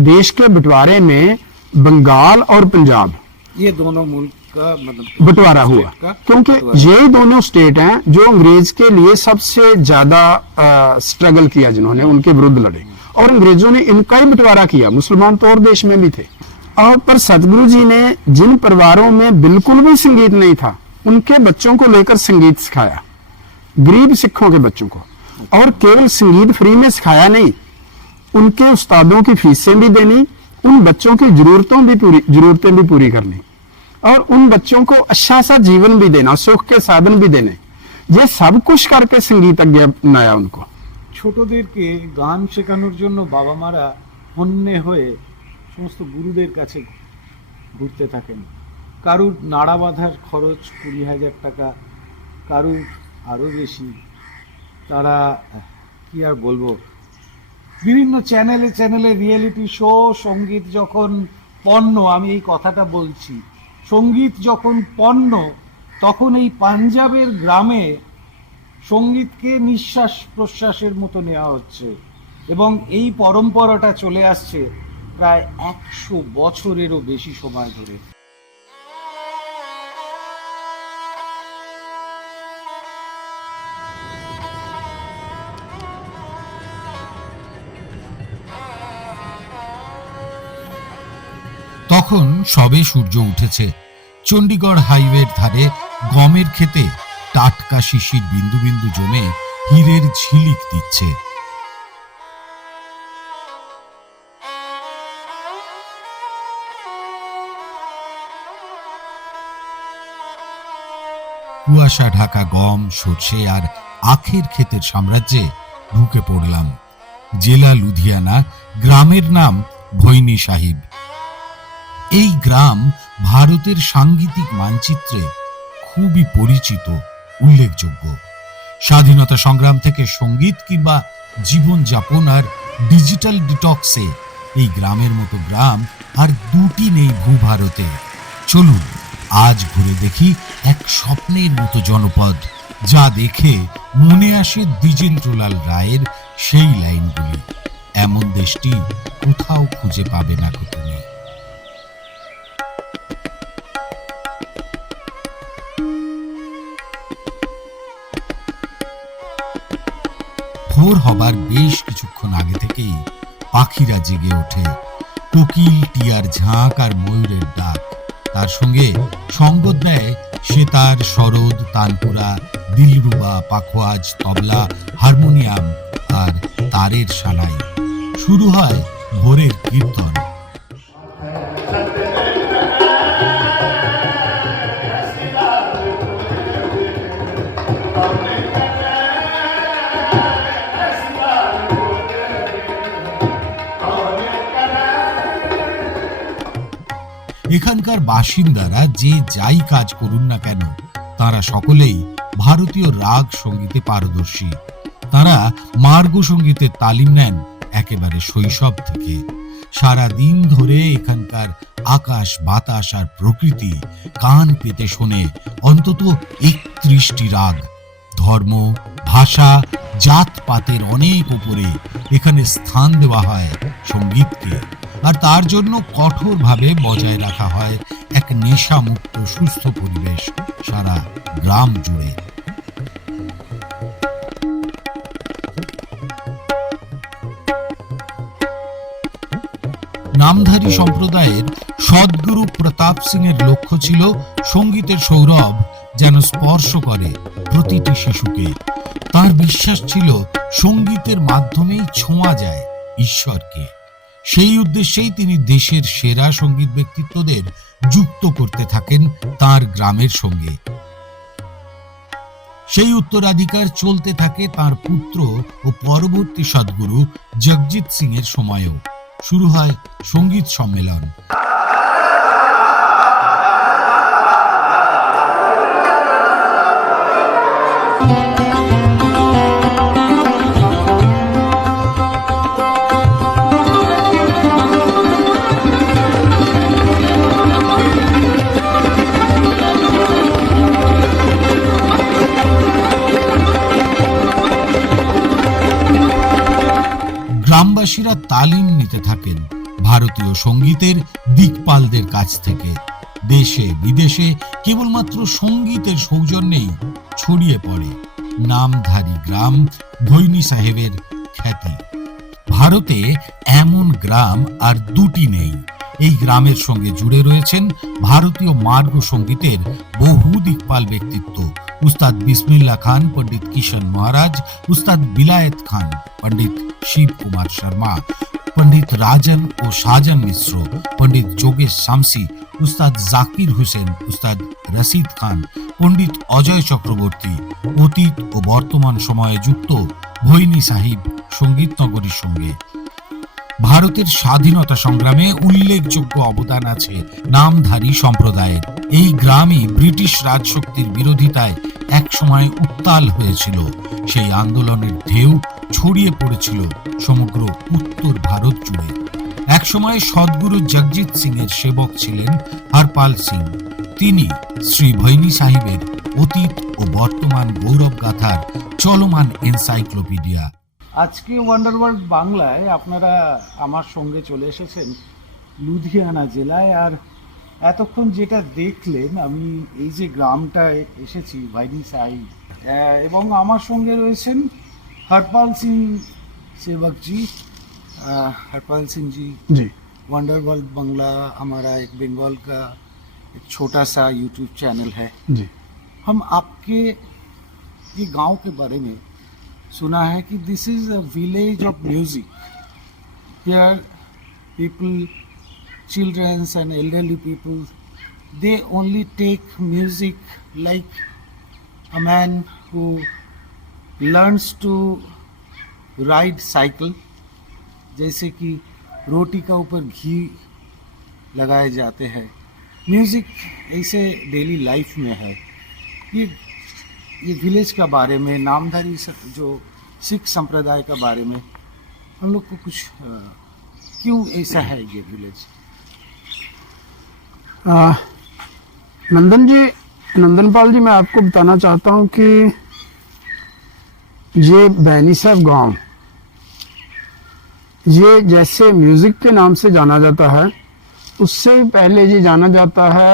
देश के बंटवारे में बंगाल और पंजाब, ये दोनों मुल्क का मतलब बंटवारा हुआ, क्योंकि यही दोनों स्टेट हैं जो अंग्रेज के लिए सबसे ज्यादा स्ट्रगल किया, जिन्होंने उनके विरुद्ध लड़े, और अंग्रेजों ने इनका ही बंटवारा किया। मुसलमान तो और देश में भी थे। और पर सतगुरु जी ने जिन परिवारों में बिल्कुल भी संगीत नहीं था, उनके बच्चों को लेकर संगीत सिखाया, गरीब सिखों के बच्चों को, और केवल संगीत फ्री में सिखाया नहीं, उनके उस्तादों की फीसें भी देनी, उन बच्चों की जरूरतें भी पूरी करनी, और उन बच्चों को अच्छा सा जीवन भी देना, सुख के साधन भी देने। ये सब कुछ करके संगीत आज्ञा बनाया उनको। ছোটদেরকে গান শেখানোর জন্য বাবা মারা হন্যে হয়ে সমস্ত গুরুদের কাছে ঘুরতে থাকেন। কারুর নাড়া বাঁধার খরচ 20,000 টাকা, কারুর আরও বেশি। তারা কি আর বলবো, বিভিন্ন চ্যানেলে চ্যানেলে রিয়েলিটি শো, সঙ্গীত যখন পণ্য, আমি এই কথাটা বলছি, সঙ্গীত যখন পণ্য, তখন এই পাঞ্জাবের গ্রামে সঙ্গীতকে নিঃশ্বাস প্রশ্বাসের মতো নেওয়া হচ্ছে, এবং এই পরম্পরাটা চলে আসছে প্রায় 100 বছরেরও বেশি সময় ধরে। তখন সবে সূর্য উঠেছে। চণ্ডীগড় হাইওয়ের ধারে গমের ক্ষেতে টাটকা শিশির বিন্দু বিন্দু জমে হীরের ঝিলিক দিচ্ছে। কুয়াশা ঢাকা গম, সর্ষে আর আখের ক্ষেতের সাম্রাজ্যে ঢুকে পড়লাম। জেলা লুধিয়ানা, গ্রামের নাম ভৈনী সাহিব। এই গ্রাম ভারতের সাংগীতিক মানচিত্রে খুবই পরিচিত, উল্লেখযোগ্য। স্বাধীনতা সংগ্রাম থেকে সঙ্গীত কিংবা জীবনযাপন আর ডিজিটাল ডিটক্সে এই গ্রামের মতো গ্রাম আর দুটি নেই ভূভারতে। চলুন আজ ঘুরে দেখি এক স্বপ্নের মতো জনপদ, যা দেখে মনে আসে দ্বিজেন্দ্রলাল রায়ের সেই লাইনগুলি, এমন দেশটি কোথাও খুঁজে পাবে না তুমি। ভোর হবার বেশ কিছুক্ষণ আগে থেকেই পাখিরা জেগে ওঠে। কোকিল, টিয়ার ঝাঁক আর ময়ূরের ডাক, তার সঙ্গে সঙ্গ দেয় সেতার, সরোদ, তানপুরা, দিলরুবা, পাখোয়াজ, তবলা, হারমোনিয়াম আর তারের সানাই। শুরু হয় ভোরের কীর্তন। এখানকার বাসিন্দারা যে যাই কাজ করুন না কেন, তারা সকলেই ভারতীয় রাগ সঙ্গীতে পারদর্শী। তারা মার্গ সঙ্গীতের তালিম নেন একেবারে শৈশব থেকে। সারা দিন ধরে এখানকার আকাশ, বাতাস আর প্রকৃতি কান পেতে শোনে অন্তত 31টি রাগ। ধর্ম, ভাষা, জাতপাতের অনেক উপরে এখানে স্থান দেওয়া হয় সঙ্গীতকে, আর তার জন্য কঠোরভাবে বজায় রাখা হয় এক নেশামুক্ত সুস্থ পরিবেশ সারা গ্রাম জুড়ে। নামধারী সম্প্রদায়ের সদ্গুরু প্রতাপ সিং এর লক্ষ্য ছিল সঙ্গীতের সৌরভ যেন স্পর্শ করে প্রতিটি শিশুকে। তার বিশ্বাস ছিল সঙ্গীতের মাধ্যমেই ছোঁয়া যায় ঈশ্বরকে। সেই উদ্দেশ্যেই তিনি দেশের সেরা সঙ্গীত ব্যক্তিত্বদের যুক্ত করতে থাকেন তার গ্রামের সঙ্গে। সেই উত্তরাধিকার চলতে থাকে তার পুত্র ও পরবর্তী সদ্গুরু জগজিৎ সিং এর সময়েও। শুরু হয় সঙ্গীত সম্মেলন। গ্রামবাসীরা তালিম নিতে থাকেন। ভারতীয় সঙ্গীতের দিকপালদের কাছ থেকে। দেশে বিদেশে কেবলমাত্র সঙ্গীতের সৌজন্যেই ছড়িয়ে পড়ে নামধারী গ্রাম ভৈনী সাহেবের খ্যাতি। ভারতে এমন গ্রাম আর দুটি নেই। এই গ্রামের সঙ্গে জুড়ে রয়েছেন ভারতীয় মার্গ সঙ্গীতের বহু দিকপাল ব্যক্তিত্ব। উস্তাদ বিসমিল্লা খান, পণ্ডিত কিশন মহারাজ, উস্তাদ বিলায়েত খান, পণ্ডিত শিব কুমার শর্মা, পণ্ডিত রাজন ও শাহজান মিশ্র, পণ্ডিত যোগেশ শামসি, উস্তাদ জাকির হোসেন, উস্তাদ রশিদ খান, পণ্ডিত অজয় চক্রবর্তী। অতীত ও বর্তমান সময়ে যুক্ত ভৈনী সাহিব সঙ্গীত নগরীর সঙ্গে। ভারতের স্বাধীনতা সংগ্রামে উল্লেখযোগ্য অবদান আছে নামধারী সম্প্রদায়ের। এই গ্রামই ব্রিটিশ রাজশক্তির বিরোধিতায় একসময় উত্তাল হয়েছিল। সেই আন্দোলনের ঢেউ ছড়িয়ে পড়েছিল সমগ্র উত্তর ভারত জুড়ে। একসময় সদ্গুরু জগজিৎ সিং এর সেবক ছিলেন হরপাল সিং। তিনি শ্রী ভৈনী সাহিবের অতীত ও বর্তমান গৌরব গাথার চলমান এনসাইক্লোপিডিয়া। আজকে ওয়ান্ডার ওয়ার্ল্ড বাংলায় আপনারা আমার সঙ্গে চলে এসেছেন লুধিয়ানা জেলায়। আর এতক্ষণ যেটা দেখলেন, আমি এই যে গ্রামটায় এসেছি ভৈনী সাহিব, এবং আমার সঙ্গে রয়েছেন हरपाल सिंह सेवक जी। हरपाल सिंह जी, वंडर वर्ल्ड बंगला हमारा एक बंगाल का एक छोटा सा यूट्यूब चैनल है जी। हम आपके ये गांव के बारे में सुना है कि this is a village of music. Here people, children's and elderly people, they only take music like a man who learns to ride cycle, जैसे कि रोटी का ऊपर घी लगाए जाते हैं। म्यूज़िक ऐसे डेली लाइफ में है। ये विलेज का बारे में, नामधारी जो सिख संप्रदाय का बारे में हम लोग को कुछ क्यों ऐसा है ये विलेज? नंदनपाल जी, मैं आपको बताना चाहता हूँ कि ये भैनी साहब गांव, ये जैसे म्यूजिक के नाम से जाना जाता है, उससे पहले ये जाना जाता है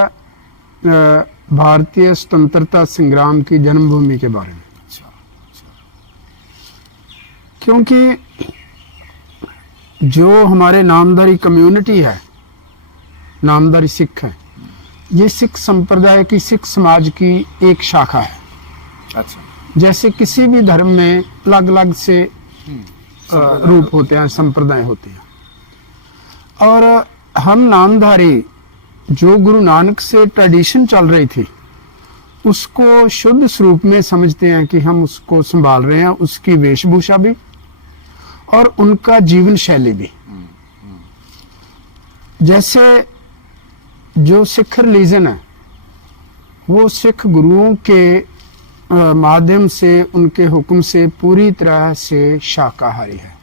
भारतीय स्वतंत्रता संग्राम की जन्मभूमि के बारे में। क्योंकि जो हमारे नामधारी कम्युनिटी है, नामधारी सिख है, ये सिख संप्रदाय की, सिख समाज की एक शाखा है। अच्छा। जैसे किसी भी धर्म में अलग अलग से रूप होते हैं, संप्रदाय होते हैं। और हम नामधारी जो गुरु नानक से ट्रेडिशन चल रही थी, उसको शुद्ध स्वरूप में समझते हैं कि हम उसको संभाल रहे हैं, उसकी वेशभूषा भी और उनका जीवन शैली भी। जैसे जो सिख रिलीजन है, वो सिख गुरुओं के माध्यम से, उनके हुक्म से पूरी तरह से शाकाहारी है।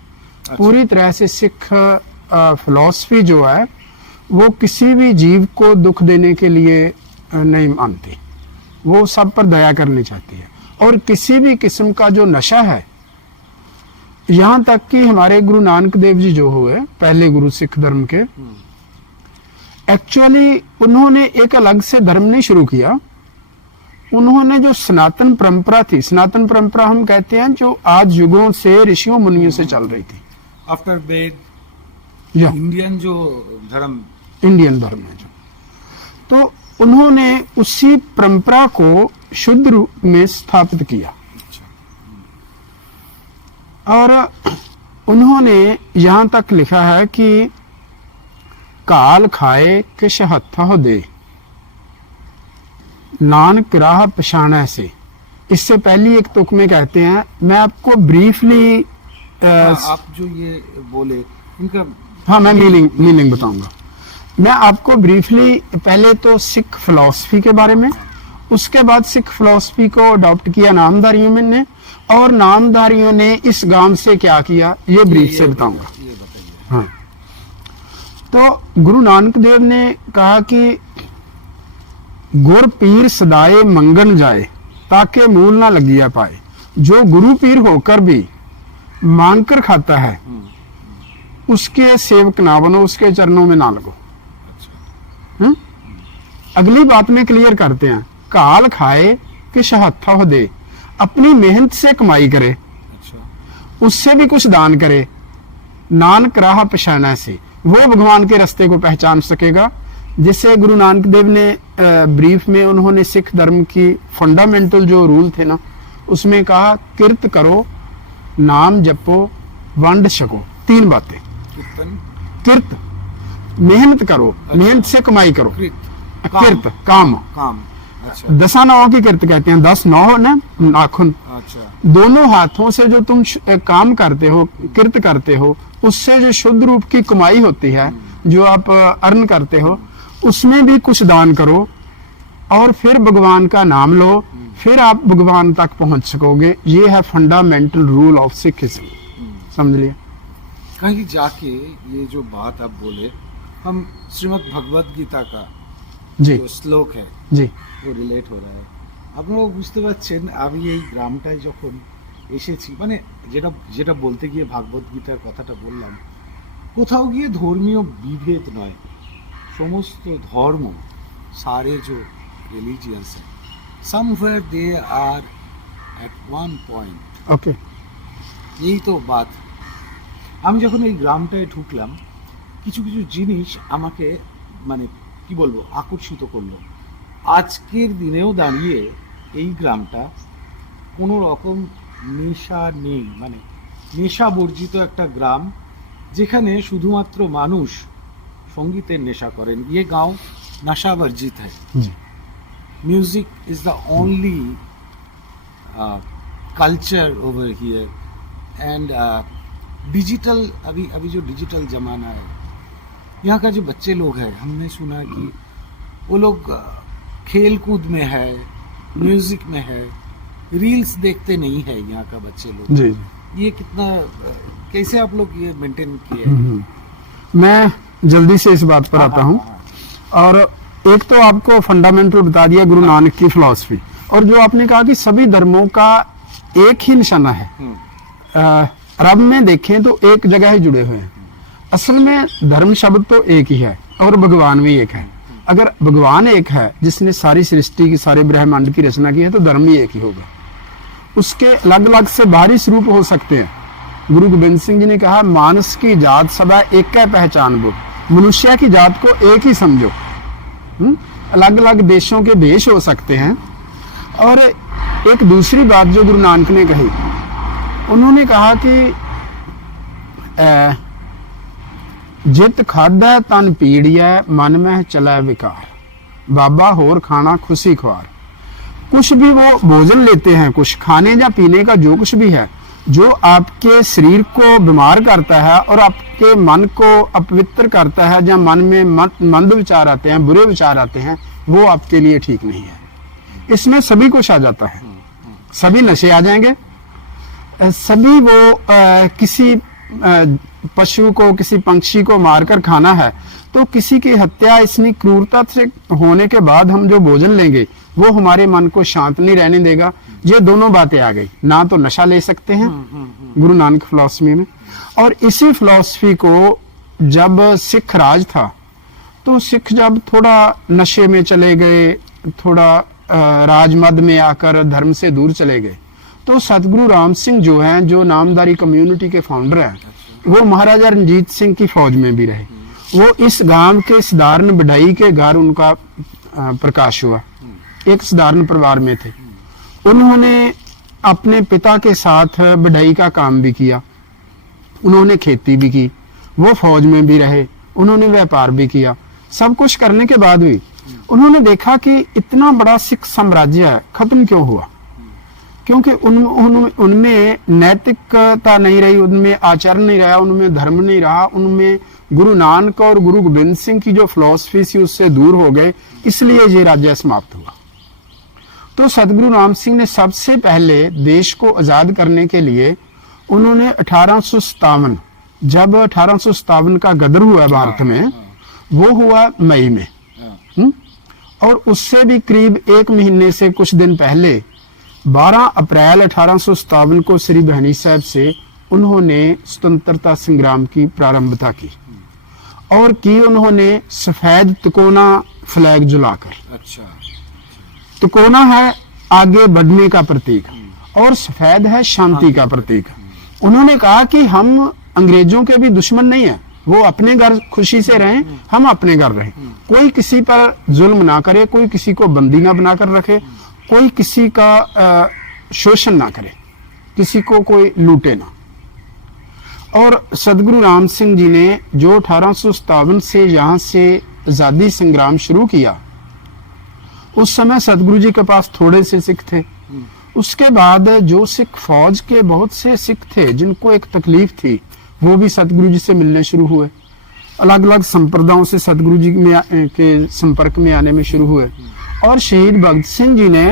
अच्छा। पूरी तरह से सिख फिलॉसफी जो है, वो किसी भी जीव को दुख देने के लिए नहीं मानती। वो सब पर दया करनी चाहती है। और किसी भी किस्म का जो नशा है, यहाँ तक कि हमारे गुरु नानक देव जी जो हुए पहले गुरु सिख धर्म के, एक्चुअली उन्होंने एक अलग से धर्म नहीं शुरू किया। उन्होंने जो सनातन परंपरा थी, सनातन परंपरा हम कहते हैं जो आज युगों से ऋषियों मुनियों से चल रही थी, आफ्टर वेद, या इंडियन जो धर्म, इंडियन धर्म है जो, तो उन्होंने उसी परंपरा को शुद्ध रूप में स्थापित किया। और उन्होंने यहाँ तक लिखा है कि काल खाए किश हत्था दे, नानक राह पछाणै से। इससे पहली एक तुक में कहते हैं, मैं आपको ब्रीफली आप जो ये बोले इनका, हाँ मैं मीनिंग बताऊंगा। मैं आपको ब्रीफली पहले तो सिख फिलॉसफी के बारे में, उसके बाद सिख फिलॉसफी को अडॉप्ट किया नामधारियों में ने, और नामधारियों ने इस गांव से क्या किया ये ब्रीफ से बताऊंगा। हाँ, तो गुरु नानक देव ने कहा कि गुर पीर सदाए मंगन जाए, ताके मूल ना लगिया पाए। जो गुरु पीर होकर भी मांग कर खाता है, उसके सेवक ना बनो, उसके चरणों में ना लगो। अच्छा। हम्म? अगली बात में क्लियर करते हैं, काल खाए कि शहत्था हो दे, अपनी मेहनत से कमाई करे, अच्छा। उससे भी कुछ दान करे, नानक राह पहचाना से वो भगवान के रास्ते को पहचान सकेगा। जिससे गुरु नानक देव ने ब्रीफ में उन्होंने सिख धर्म की फंडामेंटल जो रूल थे ना, उसमें कहा किरत करो, नाम जपो, वंड छको, 3 बातें। कीर्तन, किरत मेहनत करो, मेहनत से कमाई करो, कृत, किरत काम, काम। अच्छा। 10 नौ की किरत कहते हैं, 10 नौ ना नाखून, अच्छा। दोनों हाथों से जो तुम काम करते हो, किरत करते हो, उससे जो शुद्ध रूप की कमाई होती है, जो आप अर्न करते हो, उसमें भी कुछ दान करो और फिर भगवान का नाम लो, फिर आप भगवान तक पहुंच सकोगे। ये है फंडामेंटल रूल ऑफ सिखिज्म, समझ लिए। कहीं जाके ये जो बात आप बोले, हम श्रीमद् भगवत गीता का जी जो श्लोक है जी वो রিলেট हो रहा है। আপনারা বুঝতে পারছেন আমি এই গ্রামটায় যখন এসেছি, মানে যেটা যেটা বলতে গিয়ে ভাগবত গীতার কথাটা বললাম, কোথাও গিয়ে ধর্মীয় বিভেদ নয়, সমস্ত ধর্ম, सारे जो रिलीजियंस है, somewhere they are at one point. Okay. এই তো বাত। আমি যখন এই গ্রামটায় ঢুকলাম, কিছু কিছু জিনিস আমাকে মানে কি বলবো আকর্ষিত করলো। আজকের দিনেও দাঁড়িয়ে এই গ্রামটা কোনো রকম নেশা নেই, মানে নেশা বর্জিত একটা গ্রাম, যেখানে শুধুমাত্র মানুষ সঙ্গীতের নেশা করেন। ये गांव नशा वर्जित है। जी music is the only culture over here and digital, अभी अभी जो डिजिटल जमाना है, यहाँ का जो बच्चे लोग हैं, हमने सुना कि वो लोग खेल कूद में है, म्यूजिक में है, रील्स देखते नहीं है यहाँ का बच्चे लोग। जी ये कितना कैसे आप लोग ये मेंटेन किए? मैं जल्दी से इस बात पर आता हूँ। और एक तो आपको फंडामेंटल बता दिया गुरु नानक की फिलॉसफी, और जो आपने कहा कि सभी धर्मों का एक ही निशाना है। रब में देखें तो एक जगह ही जुड़े हुए हैं। असल में धर्म शब्द तो एक ही है और भगवान भी एक है। अगर भगवान एक है जिसने सारी सृष्टि की, सारे ब्रह्मांड की रचना की है, तो धर्म भी एक ही होगा। उसके अलग अलग से बाहरी स्वरूप हो सकते हैं। गुरु गोबिंद सिंह जी ने कहा, मानस की जात सदा एक है पहचान वो, मनुष्य की जात को एक ही समझो। अलग अलग देशों के देश हो सकते हैं। और एक दूसरी बात जो गुरु नानक ने कही, उन्होंने कहा कि जित खादा तन पीड़िया, मन में चला विकार, बाबा होर खाना खुशी खुआर। कुछ भी वो भोजन लेते हैं, कुछ खाने या पीने का जो कुछ भी है, जो आपके शरीर को बीमार करता है और आपके मन को अपवित्र करता है, या मन में मंद विचार आते हैं, बुरे विचार आते हैं, वो आपके लिए ठीक नहीं है। इसमें सभी कुछ आ जाता है, सभी नशे आ जाएंगे, सभी वो किसी पशु को, किसी पंक्षी को मारकर खाना है, तो किसी की हत्या इतनी क्रूरता से होने के बाद हम जो भोजन लेंगे वो हमारे मन को शांत नहीं रहने देगा। ये दोनों बातें आ गई। ना तो नशा ले सकते हैं गुरु नानक फिलॉसफी में, और इसी फिलॉसफी को जब सिख राज था, तो सिख जब थोड़ा नशे में चले गए, थोड़ा राजमद में आकर धर्म से दूर चले गए, तो सतगुरु राम सिंह जो हैं, जो नामदारी कम्युनिटी के फाउंडर हैं, वो महाराजा रणजीत सिंह की फौज में भी रहे। वो इस गांव के साधारण बढ़ई के घर उनका प्रकाश हुआ। एक साधारण परिवार में थे। उन्होंने अपने पिता के साथ बढ़ई का काम भी किया, उन्होंने खेती भी की, वो फौज में भी रहे, उन्होंने व्यापार भी किया। सब कुछ करने के बाद भी उन्होंने देखा कि इतना बड़ा सिख साम्राज्य है, खत्म क्यों हुआ? क्योंकि उनमें नैतिकता नहीं रही, उनमें आचरण नहीं रहा, उनमें धर्म नहीं रहा, उनमें गुरु नानक और गुरु गोबिंद सिंह की जो फिलॉसफी थी उससे दूर हो गए, इसलिए ये राज्य समाप्त हुआ। तो सतगुरु राम सिंह ने सबसे पहले देश को आजाद करने के लिए उन्होंने 1857, जब 1857 का गदर हुआ भारत में, वो हुआ मई में, और उससे भी करीब 1 महीने से कुछ दिन पहले 12 अप्रैल 1857 को श्री बहनी साहब से उन्होंने स्वतंत्रता संग्राम की प्रारंभता की, और की उन्होंने सफेद तिकोना फ्लैग जलाकर। अच्छा। तिकोना है आगे बढ़ने का प्रतीक और सफेद है शांति का प्रतीक। उन्होंने कहा कि हम अंग्रेजों के भी दुश्मन नहीं है, वो अपने घर खुशी से रहें, हम अपने घर रहें, कोई किसी पर जुल्म ना करे, कोई किसी को बंदी ना बनाकर रखे, कोई किसी का शोषण ना करे, किसी को कोई लूटे ना। और सदगुरु राम सिंह जी ने जो 1857 से यहाँ से आजादी संग्राम शुरू किया, उस समय सदगुरु जी के पास थोड़े से सिख थे। उसके बाद जो सिख फौज के बहुत से सिख थे जिनको एक तकलीफ थी, वो भी सदगुरु जी से मिलने शुरू हुए, अलग अलग संप्रदायों से सदगुरु जी के संपर्क में आने में शुरू हुए। और शहीद भगत सिंह जी ने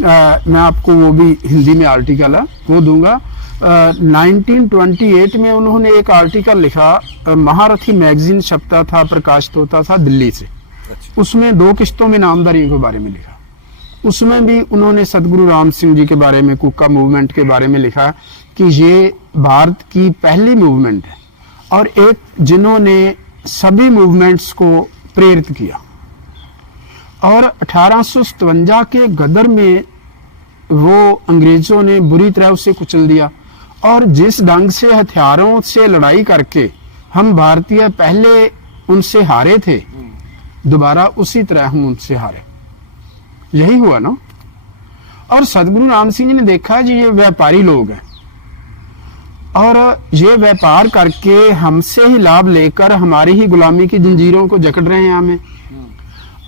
मैं आपको वो भी हिंदी में आर्टिकल है वो दूंगा, 1928 में उन्होंने एक आर्टिकल लिखा, महारथी मैगजीन छपता था, प्रकाशित होता था दिल्ली से। उसमें 2 किस्तों में नामधारियों के बारे में लिखा। उसमें भी उन्होंने सदगुरु राम सिंह जी के बारे में, कुका मूवमेंट के बारे में लिखा कि ये भारत की पहली मूवमेंट है और एक जिन्होंने सभी मूवमेंट्स को प्रेरित किया। और 1857 के गदर में वो अंग्रेजों ने बुरी तरह उसे कुचल दिया, और जिस ढंग से हथियारों से लड़ाई करके हम भारतीय पहले उनसे हारे थे, दोबारा उसी तरह हम उनसे हारे। यही हुआ ना। और सदगुरु राम सिंह जी ने देखा जी ये व्यापारी लोग हैं और ये व्यापार करके हमसे ही लाभ लेकर हमारी ही गुलामी की जंजीरों को जकड़ रहे हैं हमें।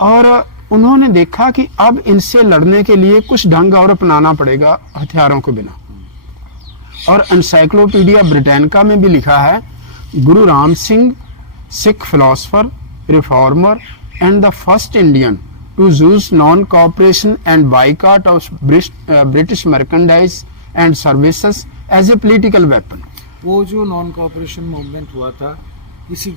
और उन्होंने देखा कि अब इनसे लड़ने के लिए कुछ ढंग और अपनाना पड़ेगा हथियारों के बिना। और एनसाइक्लोपीडिया ब्रिटानिका में भी लिखा है, गुरु Ram Singh Sikh philosopher, reformer and the first Indian to use non-cooperation and boycott of British merchandise and services as a political weapon। वो जो नॉन कोऑपरेशन मूवमेंट हुआ था इसी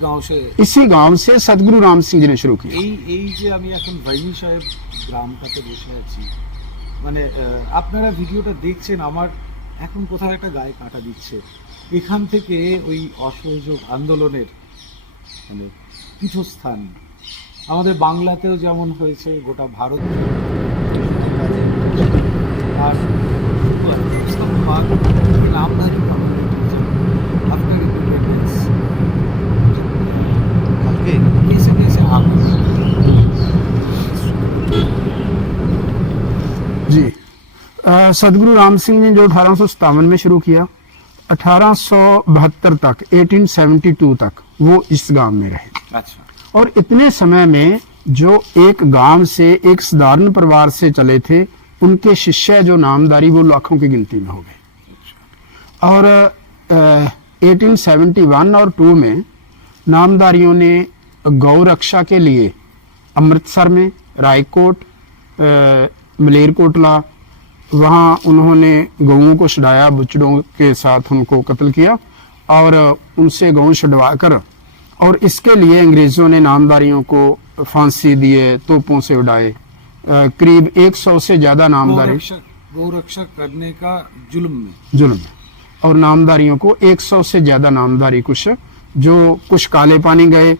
गांव से सदगुरु राम सिंह जी ने शुरू किया। এই যে আমি এখন ভাইনি সাহেব গ্রামটাতে বসে আছি, মানে আপনারা ভিডিওটা দেখছেন, আমার এখন কোথাও একটা গায়ে কাঁটা দিচ্ছে। এখান থেকে ওই অসহযোগ আন্দোলনের মানে পীঠস্থান আমাদের বাংলাতেও যেমন হয়েছে, গোটা ভারত আর নামধারী আপনার इंडिपेंडेंस कैसे कैसे जी सदगुरु राम सिंह ने जो 1857 में शुरू किया, 1872 तक 1872 तक वो इस गांव में रहे। अच्छा। और इतने समय में जो एक गांव से, एक साधारण परिवार से चले थे, उनके शिष्य जो नामधारी वो लाखों की गिनती में हो गए। और 1871 और 2 में नामधारियों ने गौ रक्षा के लिए अमृतसर में, रायकोट, मलेरकोटला, वहाँ उन्होंने गौओं को छुड़ाया, बुचड़ों के साथ उनको कत्ल किया और उनसे गौ छुड़वाकर, और इसके लिए अंग्रेजों ने नामधारियों को फांसी दिए, तोपों से उड़ाए। करीब 100 से ज्यादा नामधारी गौ रक्षा करने का जुल्म और नामधारियों को 100 से ज्यादा नामधारी कुछ काले पानी गए,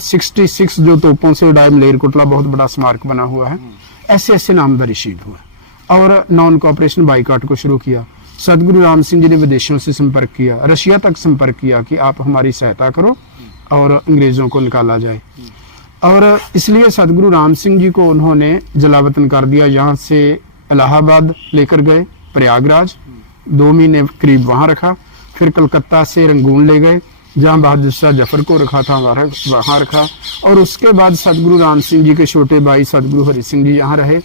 66 जो तोपों से उड़ाए, मलेरकोटला बहुत बड़ा स्मारक बना हुआ है, ऐसे ऐसे नामधारी शहीद हुए। और नॉन कोऑपरेशन बाइकाट को शुरू किया। सदगुरु राम सिंह जी ने विदेशों से संपर्क किया, रशिया तक संपर्क किया कि आप हमारी सहायता करो और अंग्रेजों को निकाला जाए। और इसलिए सदगुरु राम सिंह जी को उन्होंने जलावतन कर दिया। यहाँ से इलाहाबाद लेकर गए, प्रयागराज 2 महीने करीब वहाँ रखा, फिर कलकत्ता से रंगून ले गए, जहाँ बहादुर शाह जफर को रखा था वहाँ रखा। और उसके बाद सदगुरु राम सिंह जी के छोटे भाई सदगुरु हरि सिंह जी यहाँ रहे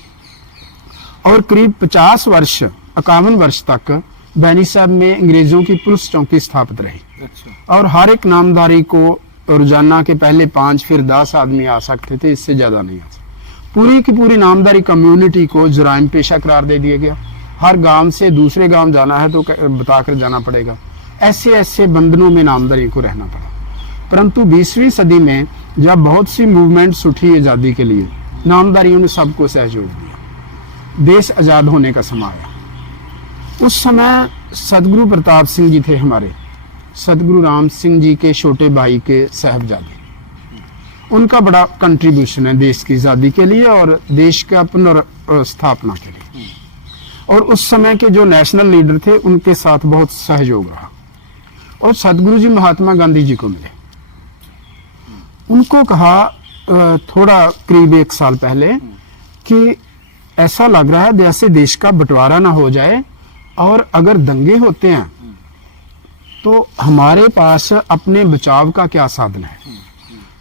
और करीब 50 वर्ष 51 वर्ष तक बैनी साहब में अंग्रेजों की पुलिस चौकी स्थापित रही। अच्छा। और हर एक नामधारी को रोजाना के पहले 5 फिर 10 आदमी आ सकते थे, इससे ज्यादा नहीं आ सकते। पूरी की पूरी नामधारी कम्युनिटी को जुराइम पेशा करार दे दिया गया। हर गांव से दूसरे गांव जाना है तो बताकर जाना पड़ेगा। ऐसे ऐसे बंधनों में नामधारी को रहना पड़ा। परंतु 20वीं सदी में जब बहुत सी मूवमेंट्स उठी आजादी के लिए, नामधारियों ने सबको सहयोग दिया। देश आजाद होने का समय आया। उस समय सदगुरु प्रताप सिंह जी थे हमारे, सदगुरु राम सिंह जी के छोटे भाई के साहबजादे। उनका बड़ा कंट्रीब्यूशन है देश की आज़ादी के लिए और देश का पुनर्स्थापना के लिए। और उस समय के जो नेशनल लीडर थे उनके साथ बहुत सहयोग रहा। और सदगुरु जी महात्मा गांधी जी को मिले, उनको कहा थोड़ा करीब 1 साल पहले कि ऐसा लग रहा है जैसे देश का बंटवारा ना हो जाए, और अगर दंगे होते हैं तो हमारे पास अपने बचाव का क्या साधन है।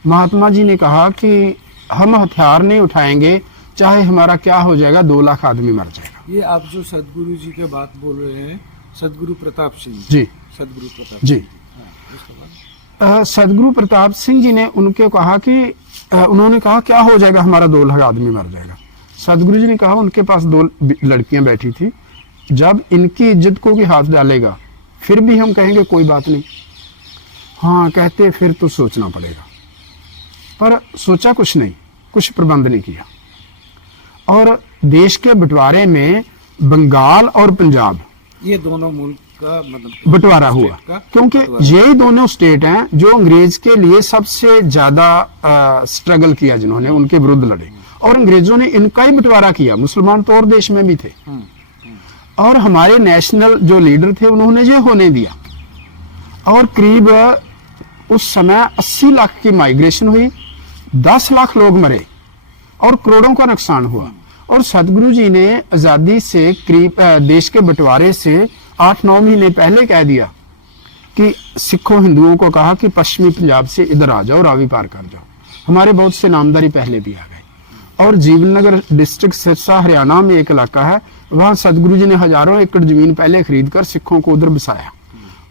महात्मा जी ने कहा कि हम हथियार नहीं उठाएंगे, चाहे हमारा क्या हो जाएगा, 2 लाख आदमी मर जाएगा। ये आप जो सदगुरु जी के बात बोल रहे हैं, सदगुरु प्रताप सिंह जी, सदगुरु प्रताप जी। हाँ, उसके बाद सदगुरु प्रताप सिंह जी ने उनके कहा कि उन्होंने कहा क्या हो जाएगा, हमारा 2 लाख आदमी मर जाएगा। सदगुरु जी ने कहा उनके पास 2 लड़कियां बैठी थी, जब इनकी इज्जत को भी हाथ डालेगा फिर भी हम कहेंगे कोई बात नहीं। हाँ कहते फिर तो सोचना पड़ेगा, पर सोचा कुछ नहीं, कुछ प्रबंध नहीं किया। और देश के बंटवारे में बंगाल और पंजाब ये दोनों मुल्क का मतलब बंटवारा हुआ, क्योंकि यही दोनों स्टेट हैं जो अंग्रेज के लिए सबसे ज्यादा स्ट्रगल किया, जिन्होंने उनके विरुद्ध लड़े। और अंग्रेजों ने इनका ही बंटवारा किया, मुसलमान तो और देश में भी थे। और हमारे नेशनल जो लीडर थे उन्होंने ये होने दिया। और करीब उस समय 80 लाख की माइग्रेशन हुई, 10 लाख लोग मरे और करोड़ों का नुकसान हुआ। और सदगुरु जी ने आजादी से करीब देश के बंटवारे से 8-9 महीने पहले कह दिया कि सिखों हिंदुओं को कहा कि पश्चिमी पंजाब से इधर आ जाओ, रावी पार कर जाओ। हमारे बहुत से नामदारी पहले भी आ गए। और जीवननगर डिस्ट्रिक्ट सिरसा हरियाणा में एक इलाका है, वहां सदगुरु जी ने हजारों एकड़ जमीन पहले खरीद कर सिखों को उधर बसाया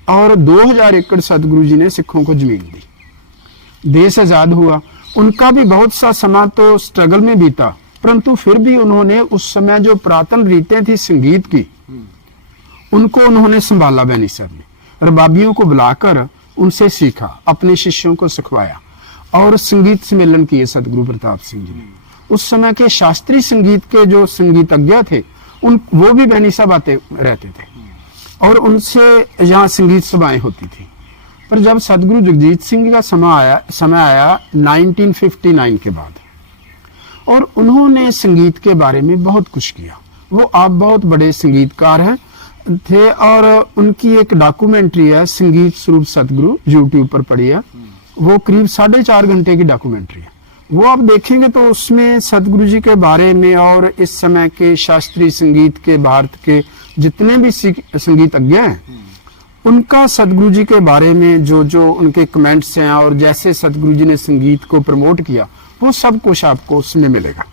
और 2000 एकड़ सदगुरु जी ने सिखों को जमीन दी। देश आजाद हुआ। उनका भी बहुत सा समय तो स्ट्रगल में बीता, परंतु फिर भी उन्होंने उस समय जो पुरातन रीतें थी संगीत की, उनको उन्होंने संभाला। बैनी सर ने रबाबियों को बुलाकर उनसे सीखा, अपने शिष्यों को सिखवाया और संगीत सम्मेलन किए सदगुरु प्रताप सिंह जी ने। उस समय के शास्त्रीय संगीत के जो संगीतज्ञ थे वो भी बैनी साहब आते रहते थे और उनसे यहाँ संगीत सभाएं होती थी। पर जब सदगुरु जगजीत सिंह जी का समय आया 1959 के बाद, और उन्होंने संगीत के बारे में बहुत कुछ किया। वो आप बहुत बड़े संगीतकार थे और उनकी एक डॉक्यूमेंट्री है संगीत स्वरूप सदगुरु, यूट्यूब पर पड़ी है। वो करीब 4.5 घंटे की डॉक्यूमेंट्री है। वो आप देखेंगे तो उसमें सदगुरु जी के बारे में और इस समय के शास्त्रीय संगीत के भारत के जितने भी संगीतज्ञ हैं, उनका सदगुरु जी के बारे में जो जो उनके कमेंट्स हैं और जैसे सदगुरु जी ने संगीत को प्रमोट किया, वो सब कुछ आपको उसमें मिलेगा।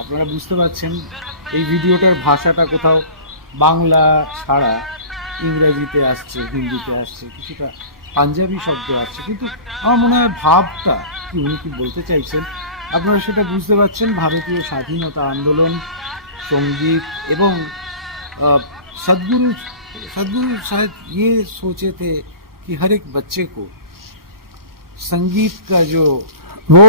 আপনারা বুঝতে পারছেন এই ভিডিওটার ভাষাটা কোথাও বাংলা ছাড়া ইংরেজিতে আসছে, হিন্দিতে আসছে, কিছুটা পাঞ্জাবি শব্দ আসছে, কিন্তু আমার মনে হয় ভাবটা কি উনি কি বলতে চাইছেন আপনারা সেটা বুঝতে পারছেন। ভারতীয় স্বাধীনতা আন্দোलन, संगीत এবং सदगुरु शायद ये सोचे थे कि हर एक बच्चे को संगीत का जो वो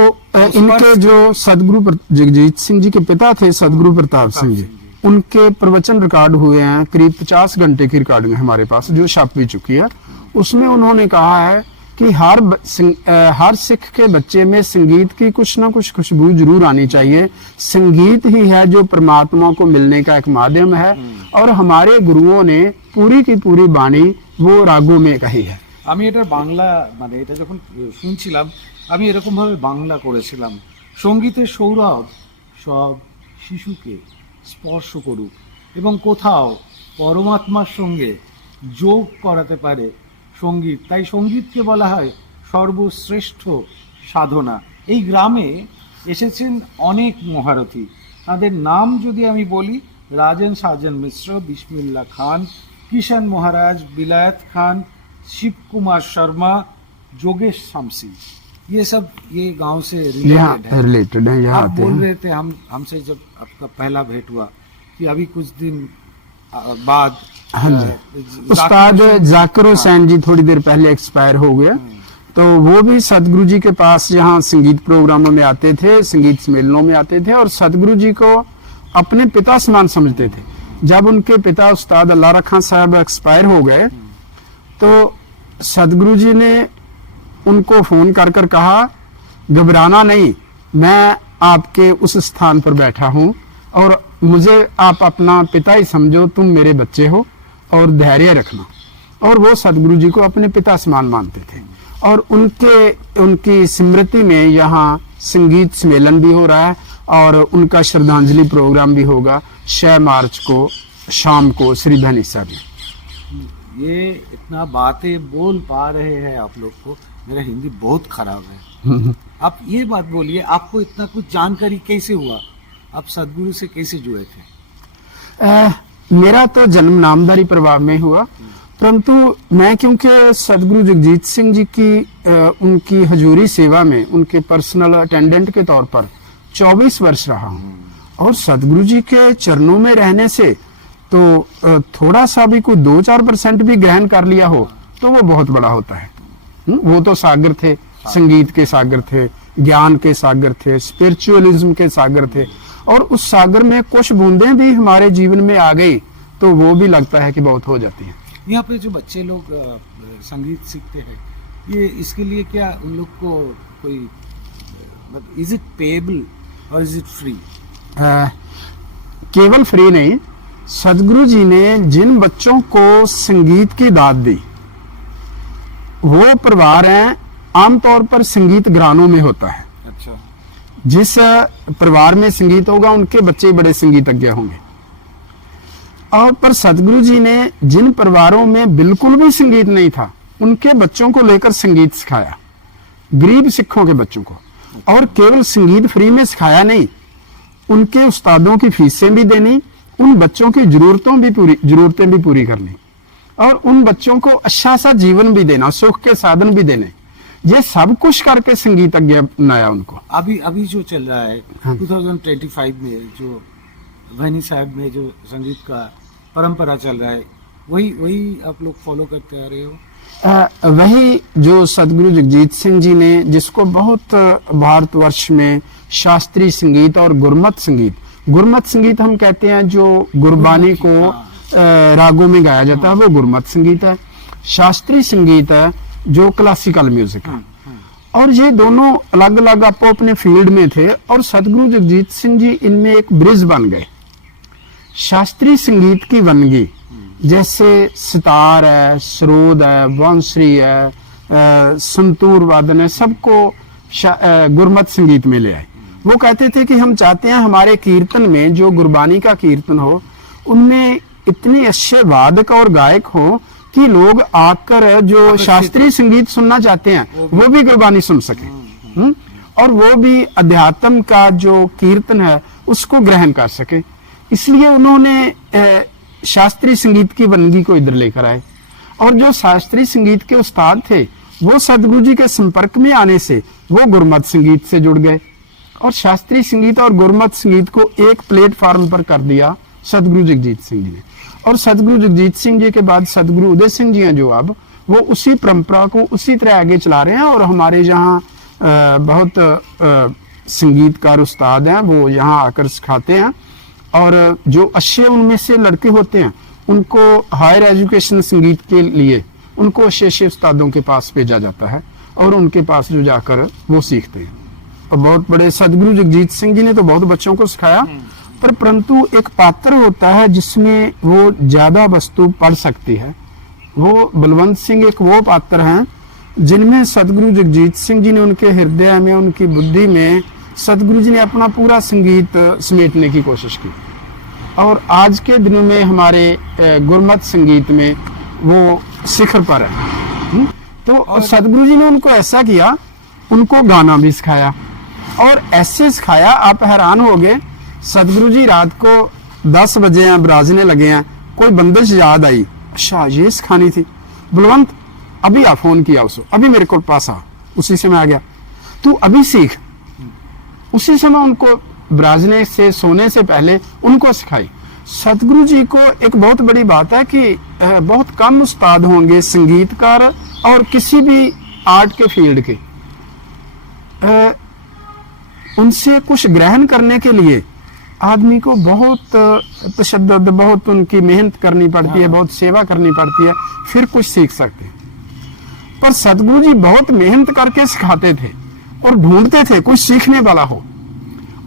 इनके जो सदगुरु जगजीत सिंह जी के पिता थे सदगुरु प्रताप सिंह जी, उनके प्रवचन रिकॉर्ड हुए हैं, करीब 50 घंटे की रिकॉर्डिंग हमारे पास जो छप भी चुकी है। उसमें उन्होंने कहा है कि हर सिख के बच्चे में संगीत की कुछ ना कुछ खुशबू जरूर आनी चाहिए। संगीत ही है जो परमात्मा को मिलने का एक माध्यम है, और हमारे गुरुओं ने पूरी की पूरी बाणी वो रागों में कही है। আমি এটা বাংলা মানে এটা যখন শুনছিলাম আমি এরকম ভাবে বাংলা করেছিলাম। সঙ্গীতের সৌরভ সব শিশুকে স্পর্শ করুক এবং কোথাও পরমাত্মার সঙ্গে যোগ করাতে পারে সঙ্গীত। তাই সঙ্গীতকে বলা হয় সর্বশ্রেষ্ঠ সাধনা। এই গ্রামে এসেছেন অনেক মহারথী। তাদের নাম যদি আমি বলি, রাজেন সাজন মিশ্র, বিসমিল্লাহ খান, কিষান মহারাজ, বিলায়ত খান, शिव कुमार शर्मा, जोगेश शामसी, ये सब ये गांव से रिलेटेड है। यहाँ आप आते बोल हैं। रहे थे हमसे जब आपका पहला भेंट हुआ कि अभी कुछ दिन बाद हाँ जी, उस्ताद जाकिर हुसैन जी थोड़ी देर पहले एक्सपायर हो गया, तो वो भी सतगुरु जी के पास यहाँ संगीत प्रोग्रामों में आते थे, संगीत सम्मेलनों में आते थे, और सतगुरु जी को अपने पिता समान समझते थे। जब उनके पिता उस्ताद अल्लाह रखा साहब एक्सपायर हो गए, तो सतगुरु जी ने उनको फोन कर कर कहा, घबराना नहीं, मैं आपके उस स्थान पर बैठा हूं और मुझे आप अपना पिता ही समझो, तुम मेरे बच्चे हो और धैर्य रखना। और वो सतगुरु जी को अपने पिता समान मानते थे। और उनकी स्मृति में यहाँ संगीत सम्मेलन भी हो रहा है, और उनका श्रद्धांजलि प्रोग्राम भी होगा 6 मार्च को शाम को श्री धनीसा में। ये इतना बातें बोल पा रहे हैं आप लोग को, मेरा हिंदी बहुत खराब है। आप ये बात बोलिए, आपको इतना कुछ जानकारी कैसे हुआ? आप सदगुरु से कैसे जुड़े थे? मेरा तो जन्म नामधारी प्रभाव में हुआ, परंतु मैं क्योंकि सदगुरु जगजीत सिंह जी की उनकी हजूरी सेवा में उनके पर्सनल अटेंडेंट के तौर पर 24 वर्ष रहा हूँ, और सदगुरु जी के चरणों में रहने से तो थोड़ा सा भी कोई 2-4% भी ग्रहण कर लिया हो तो वो बहुत बड़ा होता है। वो तो सागर थे, संगीत के सागर थे, ज्ञान के सागर थे, स्पिरिचुअलिज्म के सागर थे, और उस सागर में कुछ बूंदें भी हमारे जीवन में आ गई तो वो भी लगता है कि बहुत हो जाती है। यहाँ पे जो बच्चे लोग संगीत सीखते हैं, ये इसके लिए क्या उन लोग को कोई इज इट पेएबल और इज इट फ्री? केवल फ्री नहीं, सदगुरु जी ने जिन बच्चों को संगीत की दात दी, वो परिवार हैं आमतौर पर संगीत घरानों में होता है। अच्छा। जिस परिवार में संगीत होगा उनके बच्चे बड़े संगीतज्ञ होंगे। और पर सदगुरु जी ने जिन परिवारों में बिल्कुल भी संगीत नहीं था, उनके बच्चों को लेकर संगीत सिखाया, गरीब सिखों के बच्चों को। और केवल संगीत फ्री में सिखाया नहीं, उनके उस्तादों की फीसें भी देनी, उन बच्चों की जरूरतें भी पूरी करनी, और उन बच्चों को अच्छा सा जीवन भी देना, सुख के साधन भी देने। ये सब कुछ करके संगीतज्ञ बनाया उनको। अभी जो चल रहा है 2025 में जो भैनी साहब में जो संगीत का परंपरा चल रहा है, वही आप लोग फॉलो करते आ रहे हो? वही जो सदगुरु जगजीत सिंह जी ने, जिसको बहुत भारतवर्ष में शास्त्रीय संगीत और गुरमत संगीत हम कहते हैं, जो गुरबानी को रागों में गाया जाता है, वो गुरमत संगीत है। शास्त्रीय संगीत है जो क्लासिकल म्यूजिक है। और ये दोनों अलग अलग आपो अपने फील्ड में थे, और सदगुरु जगजीत सिंह जी इनमें एक ब्रिज बन गए। शास्त्रीय संगीत की वनगी जैसे सितार है, सरोद है, बांसुरी है, संतूर वादन है, सबको गुरमत संगीत में ले आए। वो कहते थे कि हम चाहते हैं हमारे कीर्तन में जो गुरबानी का कीर्तन हो, उनमें इतने अच्छे वादक और गायक हो कि लोग आकर जो शास्त्रीय संगीत सुनना चाहते हैं वो भी गुरबानी सुन सके, और वो भी अध्यात्म का जो कीर्तन है उसको ग्रहण कर सके। इसलिए उन्होंने शास्त्रीय संगीत की वनगी को इधर लेकर आए। और जो शास्त्रीय संगीत के उस्ताद थे, वो सदगुरु जी के संपर्क में आने से वो गुरमत संगीत से जुड़ गए, और शास्त्रीय संगीत और गुरमत संगीत को एक प्लेटफॉर्म पर कर दिया सदगुरु जगजीत सिंह जी ने। और सदगुरु जगजीत सिंह जी के बाद सदगुरु उदय सिंह जी हैं जो अब वो उसी परंपरा को उसी तरह आगे चला रहे हैं। और हमारे यहाँ बहुत संगीतकार उस्ताद हैं, वो यहाँ आकर सिखाते हैं, और जो अच्छे उनमें से लड़के होते हैं उनको हायर एजुकेशन संगीत के लिए उनको शेष उस्तादों के पास भेजा जाता है और उनके पास जो जाकर वो सीखते हैं। और बहुत बड़े सदगुरु जगजीत सिंह जी ने तो बहुत बच्चों को सिखाया, पर परंतु एक पात्र होता है जिसमें वो ज्यादा वस्तु पढ़ सकती है। वो बलवंत सिंह एक वो पात्र हैं जिनमें सदगुरु जगजीत सिंह जी ने उनके हृदय में, उनकी बुद्धि में सदगुरु जी ने अपना पूरा संगीत समेटने की कोशिश की। और आज के दिनों में हमारे गुरमत संगीत में वो शिखर पर है। तो सदगुरु जी ने उनको ऐसा किया, उनको गाना भी सिखाया और ऐसे सिखाया, आप हैरान हो गए। सदगुरु जी रात को 10 बजे हैं, बराजने लगे हैं, कोई बंदिश याद आई, अच्छा ये सिखानी थी, बलवंत अभी आ, फोन किया उसको, अभी मेरे को पास आ, उसी से मैं आ गया, तू अभी सीख। उसी समय उनको बराजने से सोने से पहले उनको सिखाई। सदगुरु जी को एक बहुत बड़ी बात है कि बहुत कम उस्ताद होंगे संगीतकार और किसी भी आर्ट के फील्ड के, उनसे कुछ ग्रहण करने के लिए आदमी को बहुत तशद्दुद, बहुत उनकी मेहनत करनी पड़ती है, बहुत सेवा करनी पड़ती है, फिर कुछ सीख सकते हैं। पर सदगुरु जी बहुत मेहनत करके सिखाते थे और ढूंढते थे कुछ सीखने वाला हो।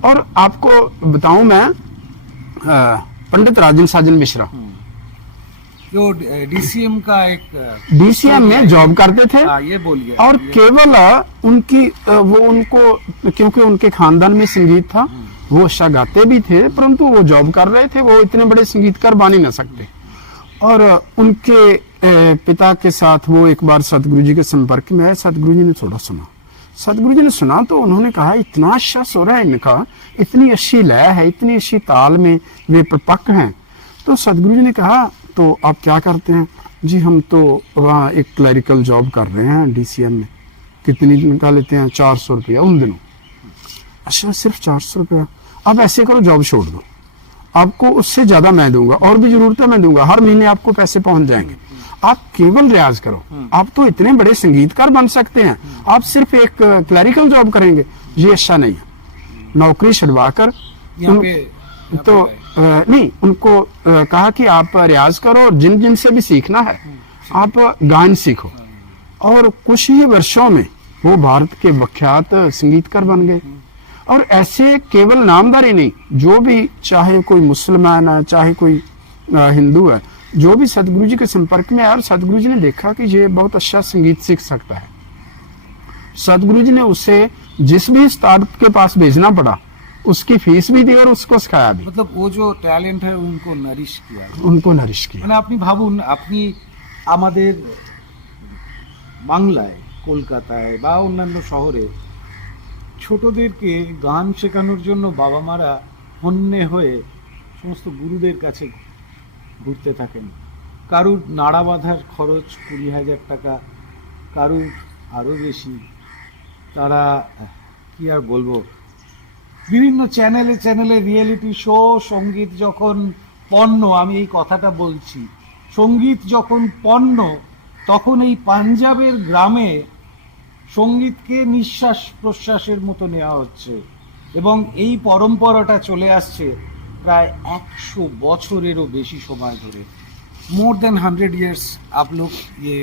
और आपको बताऊं मैं, पंडित राजन साजन मिश्रा जो डीसीएम का एक डीसीएम में जॉब करते थे। ये बोलिए। और केवल उनकी वो उनको, क्योंकि उनके खानदान में संगीत था, वो अच्छा गाते भी थे, परंतु वो जॉब कर रहे थे, वो इतने बड़े संगीतकार बन ही ना सकते। और उनके पिता के साथ वो एक बार सतगुरु जी के संपर्क में आए। सतगुरु जी ने थोड़ा सुना, सतगुरु जी ने सुना तो उन्होंने कहा इतना अच्छा सुर है इनका, इतनी अच्छी लय है, इतनी अच्छी ताल में वे प्रपक्व हैं। तो सतगुरु जी ने कहा तो आप क्या करते हैं? जी हम तो वहाँ एक क्लरिकल जॉब कर रहे हैं डीसीएम में। कितनी निकाल लेते हैं? 400 रुपया उन दिनों। अच्छा सिर्फ 400 रुपया? अब ऐसे करो जॉब छोड़ दो, आपको उससे ज्यादा मैं दूंगा और भी जरूरत है मैं दूंगा, हर महीने आपको पैसे पहुंच जाएंगे, आप केवल रियाज करो, आप तो इतने बड़े संगीतकार बन सकते हैं, आप सिर्फ एक क्लरिकल जॉब करेंगे, ये अच्छा नहीं है। नौकरी छुड़वाकर नहीं, उनको कहा कि आप रियाज करो और जिन जिन से भी सीखना है आप गान सीखो। और कुछ ही वर्षों में वो भारत के विख्यात संगीतकार बन गए। और ऐसे केवल नामधारी नहीं, जो भी चाहे कोई मुसलमान है चाहे कोई हिंदू है, जो भी सतगुरु जी के संपर्क में आया और सतगुरु जी ने देखा कि ये बहुत अच्छा संगीत सीख सकता है, सतगुरु जी ने उसे जिस भी उस्ताद के पास भेजना पड़ा उसकी फीस भी दी और उसको सिखाया भी। मतलब वो जो टैलेंट है उनको नरिश किया, उनको नरिश किया। মানে আপনি ভাবুন, আপনি আমাদের বাংলায়, কলকাতায় বা অন্যান্য শহরে ছোটদেরকে গান শেখানোর জন্য বাবা মারা হন্যে হয়ে সমস্ত গুরুদের কাছে ঘুরতে থাকেন। কারুর নাড়া বাঁধার খরচ 20,000 টাকা, কারুর আরও বেশি। তারা কি আর বলবো, বিভিন্ন চ্যানেলে চ্যানেলে রিয়েলিটি শো, সঙ্গীত যখন পণ্য, আমি এই কথাটা বলছি, সঙ্গীত যখন পণ্য, তখন এই পাঞ্জাবের গ্রামে সঙ্গীতকে নিঃশ্বাস প্রশ্বাসের মতো নেওয়া হচ্ছে এবং এই পরম্পরাটা চলে আসছে প্রায় 100 বছরেরও বেশি সময় ধরে। मोर देन 100 years आप लोग ये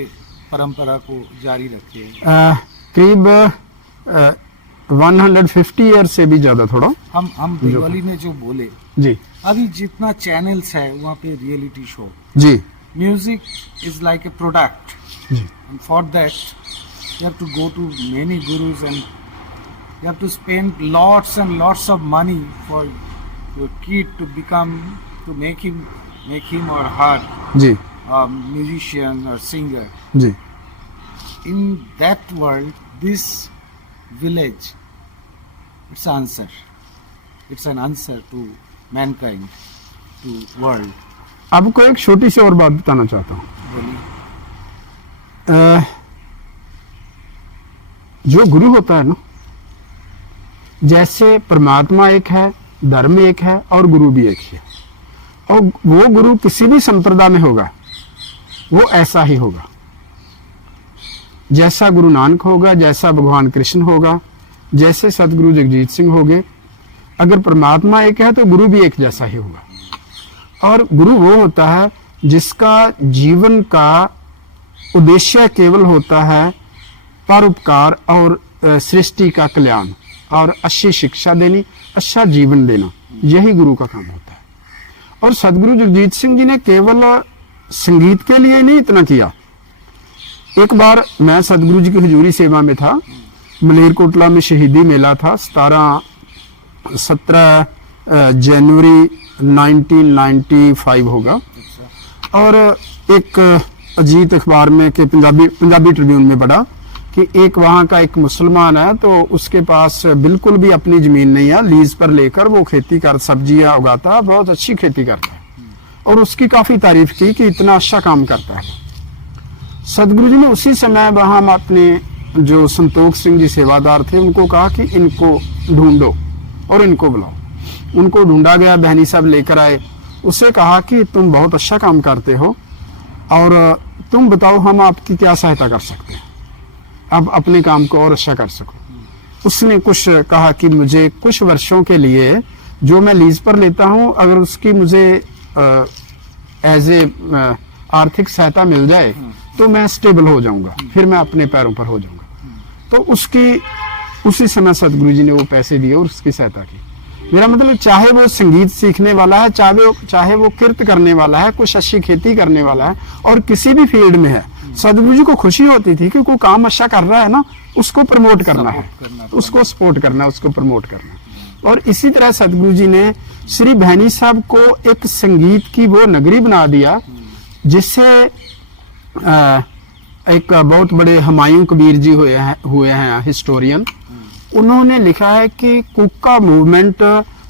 परंपरा को जारी रखे। करीब 150 ईयर्स से भी ज्यादा थोड़ा। हम दिवाली ने जो बोले जी, अभी जितना चैनल्स है वहाँ पे रियलिटी शो जी, music is like a product, जी, and for that you have to go to many gurus and you have to spend lots and lots of money for your kid to become, to make him or her जी, a musician or singer. जी, In that world, this village, it's answer. It's an answer to mankind, to world. आपको एक छोटी सी और बात बताना चाहता हूँ। बोलिए। जो गुरु होता है ना, जैसे परमात्मा एक है, धर्म एक है और गुरु भी एक है, और वो गुरु किसी भी संप्रदाय में होगा वो ऐसा ही होगा, जैसा गुरु नानक होगा, जैसा भगवान कृष्ण होगा, जैसे सतगुरु जगजीत सिंह हो गए। अगर परमात्मा एक है तो गुरु भी एक जैसा ही होगा। और गुरु वो होता है जिसका जीवन का उद्देश्य केवल होता है परोपकार और सृष्टि का कल्याण और अच्छी शिक्षा देनी, अच्छा जीवन देना, यही गुरु का काम होता है। और सदगुरु जगजीत सिंह जी ने केवल संगीत के लिए नहीं इतना किया। एक बार मैं सदगुरु जी की हुजूरी सेवा में था, मलेरकोटला में शहीदी मेला था, 17 जनवरी 1995 होगा। और एक अजीत अखबार में के पंजाबी ट्रिब्यून में पढ़ा कि एक वहाँ का एक मुसलमान है, तो उसके पास बिल्कुल भी अपनी जमीन नहीं है, लीज पर लेकर वो खेती कर सब्जियां उगाता है, बहुत अच्छी खेती करता है, और उसकी काफी तारीफ की कि इतना अच्छा काम करता है। सदगुरु जी ने उसी समय वहां अपने जो संतोख सिंह जी सेवादार थे उनको कहा कि इनको ढूंढो और इनको बुलाओ। उनको ढूंढा गया, बहनी साहब लेकर आए, उससे कहा कि तुम बहुत अच्छा काम करते हो और तुम बताओ हम आपकी क्या सहायता कर सकते हैं, अब अपने काम को और अच्छा कर सको। उसने कुछ कहा कि मुझे कुछ वर्षों के लिए जो मैं लीज पर लेता हूं, अगर उसकी मुझे एज ए आर्थिक सहायता मिल जाए तो मैं स्टेबल हो जाऊंगा, फिर मैं अपने पैरों पर हो जाऊंगा। तो उसी समय सदगुरु जी ने वो पैसे दिए और उसकी सहायता की। मेरा मतलब चाहे वो संगीत सीखने वाला है, चाहे वो किर्त करने वाला है, कुछ अच्छी खेती करने वाला है, और किसी भी फील्ड में है, सदगुरु जी को खुशी होती थी कि कोई काम अच्छा कर रहा है ना, उसको प्रमोट करना है, उसको सपोर्ट करना है, उसको प्रमोट करना है। और इसी तरह सदगुरु जी ने श्री भैनी साहब को एक संगीत की वो नगरी बना दिया, जिससे एक बहुत बड़े हुमायूं कबीर जी हुए हैं हिस्टोरियन। उन्होंने लिखा है कि कुक्का मूवमेंट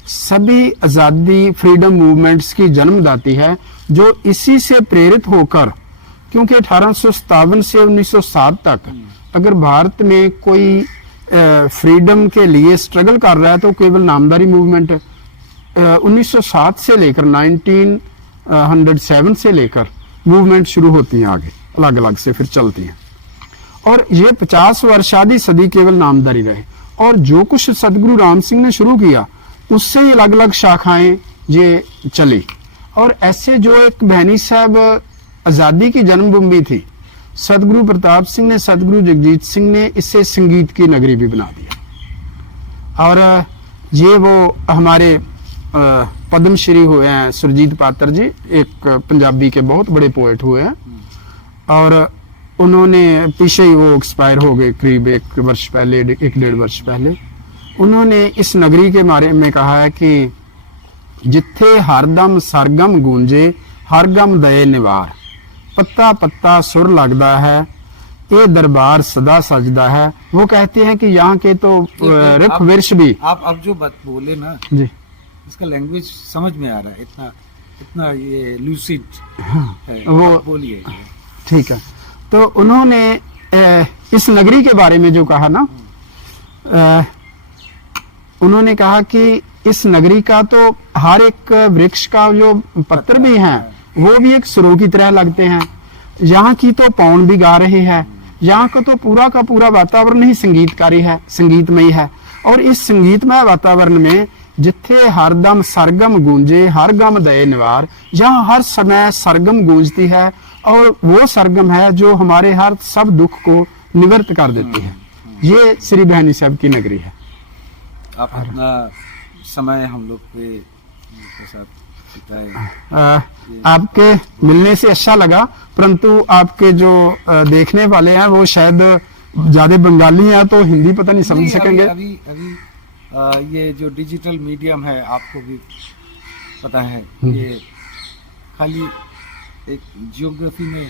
सभी आजादी फ्रीडम मूवमेंट्स की जन्मदाती है, जो इसी से प्रेरित होकर, क्योंकि 1857 से 1907 तक अगर भारत में कोई फ्रीडम के लिए स्ट्रगल कर रहा है तो केवल नामदारी मूवमेंट है। 1907 से लेकर 1907 से लेकर मूवमेंट शुरू होती हैं आगे अलग अलग से, फिर चलती हैं, और ये 50 वर्ष आधी सदी केवल नामदारी रहे। और जो कुछ सदगुरु राम सिंह ने शुरू किया उससे ही अलग अलग शाखाएं ये चली। और ऐसे जो एक भैनी साहब आजादी की जन्मभूमि थी, सदगुरु प्रताप सिंह ने, सदगुरु जगजीत सिंह ने इसे संगीत की नगरी भी बना दिया। और ये वो हमारे पद्मश्री हुए हैं सुरजीत पात्र जी, एक पंजाबी के बहुत बड़े पोएट हुए हैं, और उन्होंने पीछे ही वो एक्सपायर हो गए करीब 1 वर्ष पहले, 1-1.5 वर्ष पहले। उन्होंने इस नगरी के बारे में कहा है कि जिथे हरदम सरगम गूंजे हरगम दए निवार, पत्ता पत्ता सुर लगता है, ये दरबार सदा सजदा है। वो कहते हैं कि यहाँ के तो रुख वृक्ष भी। आप अब जो बात बोले ना जी, इसका लैंग्वेज समझ में आ रहा है, इतना ये लूसिड है। वो आप बोलिए। ठीक है। तो उन्होंने इस नगरी के बारे में जो कहा ना, उन्होंने कहा कि इस नगरी का तो हर एक वृक्ष का जो पत्थर भी हैं वो भी एक सुरों की तरह लगते हैं। यहाँ की तो पौन भी गा रहे हैं, यहाँ का तो पूरा का पूरा वातावरण ही संगीतकारी है, संगीतमय है। और इस संगीतमय वातावरण में जिथे हरदम सरगम गूंजे हर गम दए निवार, जहाँ हर समय सरगम गूंजती है, और वो सरगम है जो हमारे हर सब दुख को निवृत्त कर देती है। ये श्री भैनी साहब की नगरी है। आप अपना समय हम लोग के साथ बिताए। आपके मिलने से अच्छा लगा, परंतु आपके जो देखने वाले हैं वो शायद ज्यादा बंगाली हैं, तो हिंदी पता नहीं समझ सकेंगे। अभी ये जो डिजिटल मीडियम है, आपको भी पता है, ये खाली एक जियोग्राफी में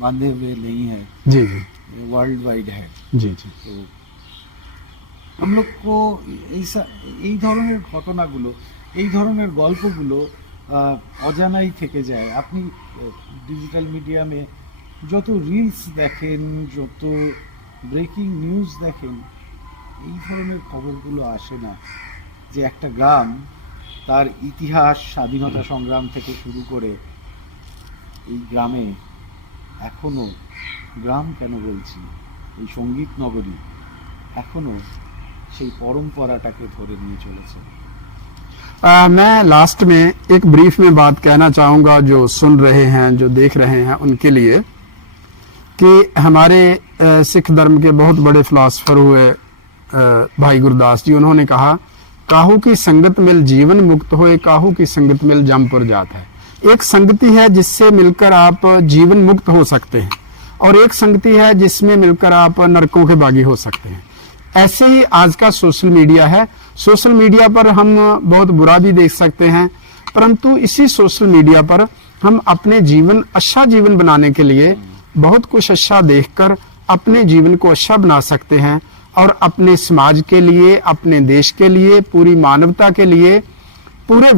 बांधे हुए नहीं है। जी जी, वर्ल्ड वाइड है। जी जी। তো আমরা এই ধরনের ঘটনাগুলো, এই ধরনের গল্পগুলো অজানাই থেকে যায়। আপনি ডিজিটাল মিডিয়ামে যত রিলস দেখেন, যত ব্রেকিং নিউজ দেখেন, এই ধরনের খবরগুলো আসে না যে একটা গ্রাম তার ইতিহাস, স্বাধীনতা সংগ্রাম থেকে শুরু করে এই গ্রামে এখনো, গ্রাম কেন বলছি, এই সঙ্গীত নগরী এখনো সেই পরম্পরাটাকে ধরে নিয়ে চলেছে। मैं लास्ट में एक ब्रीफ में बात कहना चाहूँगा जो सुन रहे हैं, जो देख रहे हैं उनके लिए। कि हमारे सिख धर्म के बहुत बड़े फिलासफर हुए भाई गुरदास जी, उन्होंने कहा, काहू की संगत मिल जीवन मुक्त होए, काहू की संगत मिल जमपुर जात है। एक संगति है जिससे मिलकर आप जीवन मुक्त हो सकते हैं, और एक संगति है जिसमें मिलकर आप नरकों के बागी हो सकते हैं। ऐसे ही आज का सोशल मीडिया है। सोशल मीडिया पर हम बहुत बुरा भी देख सकते हैं, परंतु इसी सोशल मीडिया पर हम अपने जीवन, अच्छा जीवन बनाने के लिए बहुत कुछ अच्छा देखकर अपने जीवन को अच्छा बना सकते हैं, और अपने समाज के लिए, अपने देश के लिए, पूरी मानवता के लिए, पूरे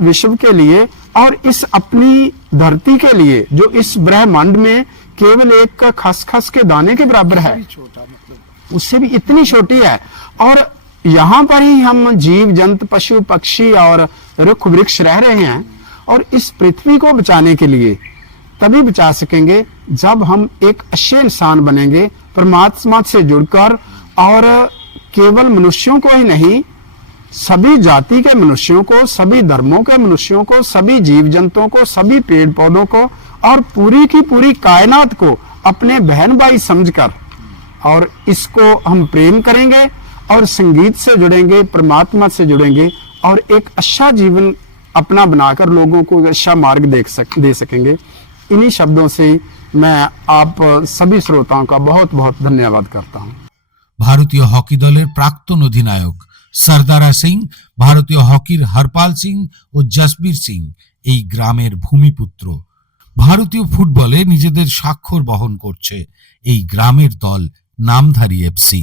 विश्व के लिए, और इस अपनी धरती के लिए, जो इस ब्रह्मांड में केवल एक खसखस के दाने के बराबर है, छोटा मतलब उससे भी इतनी छोटी है। और यहाँ पर ही हम जीव जंतु, पशु पक्षी और रुख वृक्ष रह रहे हैं, और इस पृथ्वी को बचाने के लिए तभी बचा सकेंगे जब हम एक अच्छे इंसान बनेंगे, परमात्मा से जुड़कर, और केवल मनुष्यों को ही नहीं, सभी जाति के मनुष्यों को, सभी धर्मों के मनुष्यों को, सभी जीव जंतुओं को, सभी पेड़ पौधों को, और पूरी की पूरी कायनात को अपने बहन भाई समझकर, और इसको हम प्रेम करेंगे और संगीत से जुड़ेंगे, परमात्मा से जुड़ेंगे, और एक अच्छा जीवन अपना बनाकर लोगों को एक अच्छा मार्ग दे सकेंगे। इन्हीं शब्दों से मैं आप सभी श्रोताओं का बहुत बहुत धन्यवाद करता हूँ। ভারতীয় হকি দলের প্রাক্তন অধিনায়ক সরদারা সিং, ভারতীয় হকির হরপাল সিং ও জসবীর সিং এই গ্রামের ভূমিপুত্র। ভারতীয় ফুটবলে নিজেদের স্বাক্ষর বহন করছে এই গ্রামের দল নামধারী এফসি।